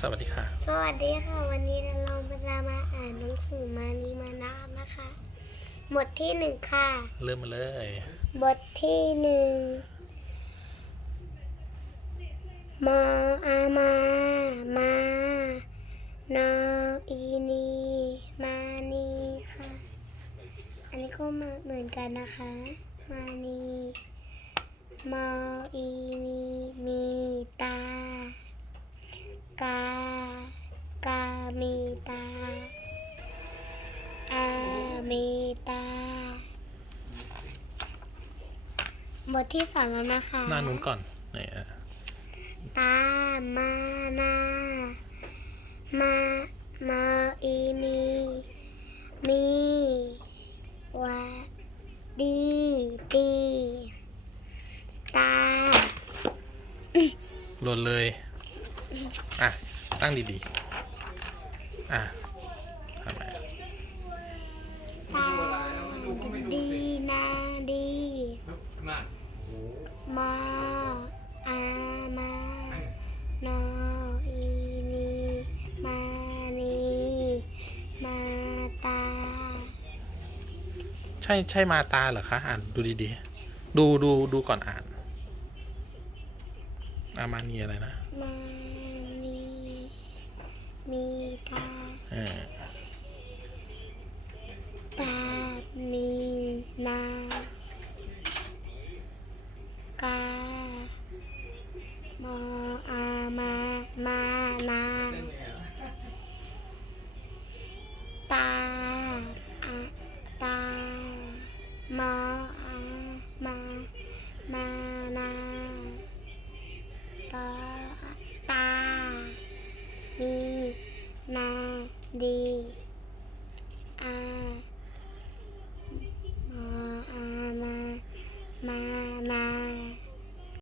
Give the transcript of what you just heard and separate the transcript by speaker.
Speaker 1: สวัสดีค่ะ
Speaker 2: สวัสดีค่ะ วันนี้เราจะมาอ่านหนังสือมานีมานานะคะ บทที่หนึ่งค่ะ
Speaker 1: เริ่มมาเลย
Speaker 2: บทที่หนึ่งมออามา มานออีนีมานีค่ะ อันนี้ก็มาเหมือนกันนะคะ มานีมอ บทที่สองแล้วนะคะ
Speaker 1: หน้านู้นก่อนนี่อะ
Speaker 2: ตามานามามาอีมีมีวาดีตีตา
Speaker 1: หล่นเลย อะ ตั้งดีๆ อะ ใช่ใช่มาตาเหรอคะอ่านดูดีๆ ดูดูดูก่อนอ่าน อามานีอะไรนะ
Speaker 2: มานีมีตา
Speaker 1: เออ
Speaker 2: ตามีนากามออามามา ม